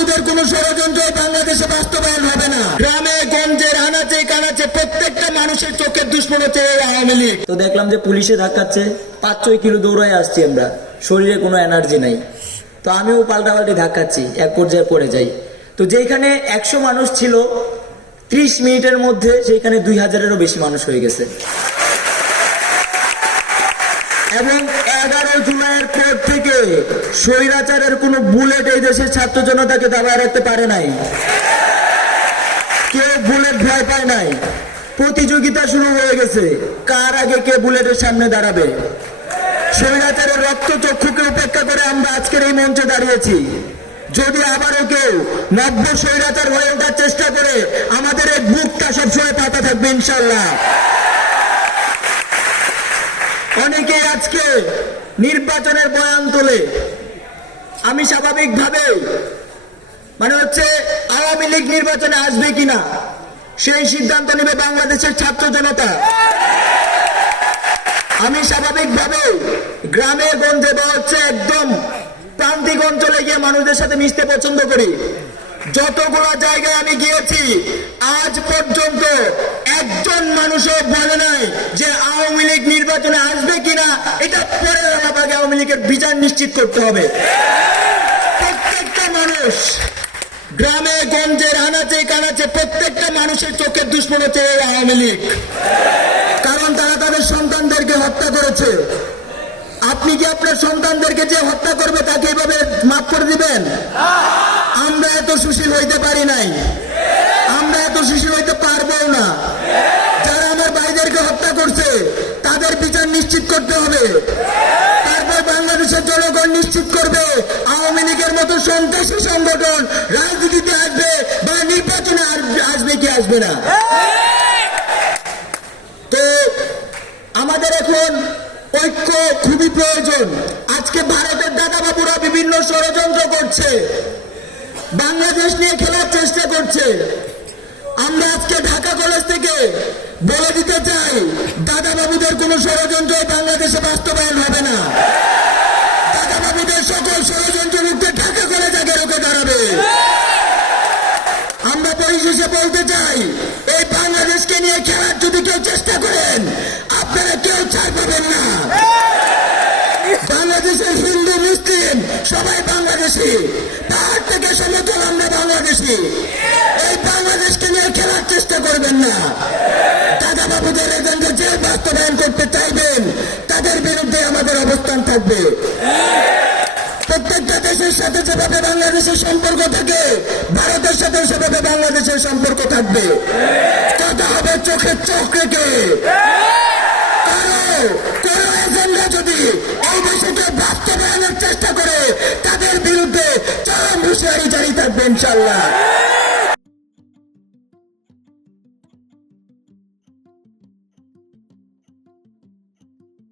বাবুদের কোন ষড়যন্ত্র বাংলাদেশে বাস্তবায়ন হবে না। গ্রামে গঞ্জে আনাচে কানাচে প্রত্যেকটা মানুষের চোখের দুশ্মন হচ্ছে আওয়ামী লীগ। তো দেখলাম যে পুলিশে ধাক্কাচ্ছে, 5-6 কিলো দৌড়ায় আসছি আমরা, শরীরে কোনো এনার্জি নাই। তো আমিও পাল্টাপাল্টি ধাক্কাচ্ছি, এক পর্যায়ে পড়ে যাই। তো যেখানে 100 মানুষ ছিল 30 মিনিটের মধ্যে সেখানে 2000-এরও বেশি মানুষ হয়ে গেছে। এবং 11 জুলাইয়ের পর থেকে স্বৈরাচারের কোন বুলেট এই দেশের ছাত্র জনতাকে দাবায় রাখতে পারে নাই। কেউ বুলেট ভয় পায় নাই। প্রতিযোগিতা শুরু হয়ে গেছে, কার আগে কে বুলেটের সামনে দাঁড়াবে। স্বৈরাচারের রক্তচক্ষুকে উপেক্ষা করে আমরা আজকের এই মঞ্চে দাঁড়িয়েছি। যদি আবারও কেউ নব্য স্বৈরাচার হয়ে ওঠার চেষ্টা করে, আমাদের এই বুকটা সবসময় পাতা থাকবে ইনশাল্লাহ। অনেকে আজকে নির্বাচনের বয়ান তোলে। আমি স্বাভাবিকভাবে আওয়ামী লীগ নির্বাচনে আসবে কিনা সেই সিদ্ধান্ত নেবে বাংলাদেশের ছাত্র জনতা। আমি স্বাভাবিকভাবে গ্রামে গঞ্জে বা একদম প্রান্তিক অঞ্চলে গিয়ে মানুষদের সাথে মিশতে পছন্দ করি। যতগুলো জায়গায় আমি গিয়েছি আজ পর্যন্ত একজন মানুষও বলে নাই যে আওয়ামী লীগ নির্বাচনে আসবে কিনা এটা পরে আগে আওয়ামী লীগের বিচার নিশ্চিত করতে হবে। প্রত্যেকটা মানুষ গ্রামে গঞ্জের আনাচে কানাচে প্রত্যেকটা মানুষের চোখের দুশ্মন হচ্ছে আওয়ামী লীগ। কারণ তারা তাদের সন্তানদেরকে হত্যা করেছে। আপনি কি আপনার সন্তানদেরকে যে হত্যা করবে তাকে এভাবে মাফ করে দিবেন? আমরা এত সুশীল হইতে পারি নাই, আমরা এত সুশীল হইতে পারবো না। যারা আমার ভাইদেরকে হত্যা করছে তাদের বিচার নিশ্চিত করতে হবে। তারপর বাংলাদেশের জনগণ নিশ্চিত করবে আওয়ামী লীগের মতো সন্ত্রাসী সংগঠন রাজনীতিতে আসবে বা নির্বাচনে আসবে কি আসবে না। তো আমাদের এখন ঐক্য খুবই প্রয়োজন। আজকে ভারতের দাদাবাবুরা বিভিন্ন ষড়যন্ত্র করছে, বাংলাদেশ নিয়ে খেলার চেষ্টা করছে। আমরা আজকে ঢাকা কলেজ থেকে বলে দিতে চাই, দাদাবাবুদের কোন ষড়যন্ত্র বাংলাদেশে বাস্তবায়ন হবে না। দাদাবাবুদের সকল ষড়যন্ত্র মুক্ত ঢাকা কলেজ আগে রুখে দাঁড়াবে। আমরা পরিশেষে বলতে চাই, এই বাংলাদেশকে নিয়ে খেলার যদি কেউ চেষ্টা করেন আপনারা কেউ ছাড় পাবেন না। বাংলাদেশের হিন্দু মুসলিম সবাই বাংলাদেশি, পাহাড় থেকে সমতল আমরা বাংলাদেশি। এই বাংলাদেশকে নিয়ে খেলার চেষ্টা করবেন না। দাদাবাবুদের এজেন্ডা যে বাস্তবায়ন করতে চাইবেন তাদের বিরুদ্ধে আমাদের অবস্থান থাকবে। প্রত্যেকটা দেশের সাথে যেভাবে বাংলাদেশের সম্পর্ক থাকে ভারতের সাথে সেভাবে বাংলাদেশের সম্পর্ক থাকবে। কথা হবে চোখের চোখ রেখে। কোন এজেন্ডা যদি এই দেশকে বাস্তবায়নের চেষ্টা করে তাদের বিরুদ্ধে চরম হুঁশিয়ারি জারি থাকবে ইনশাল্লাহ।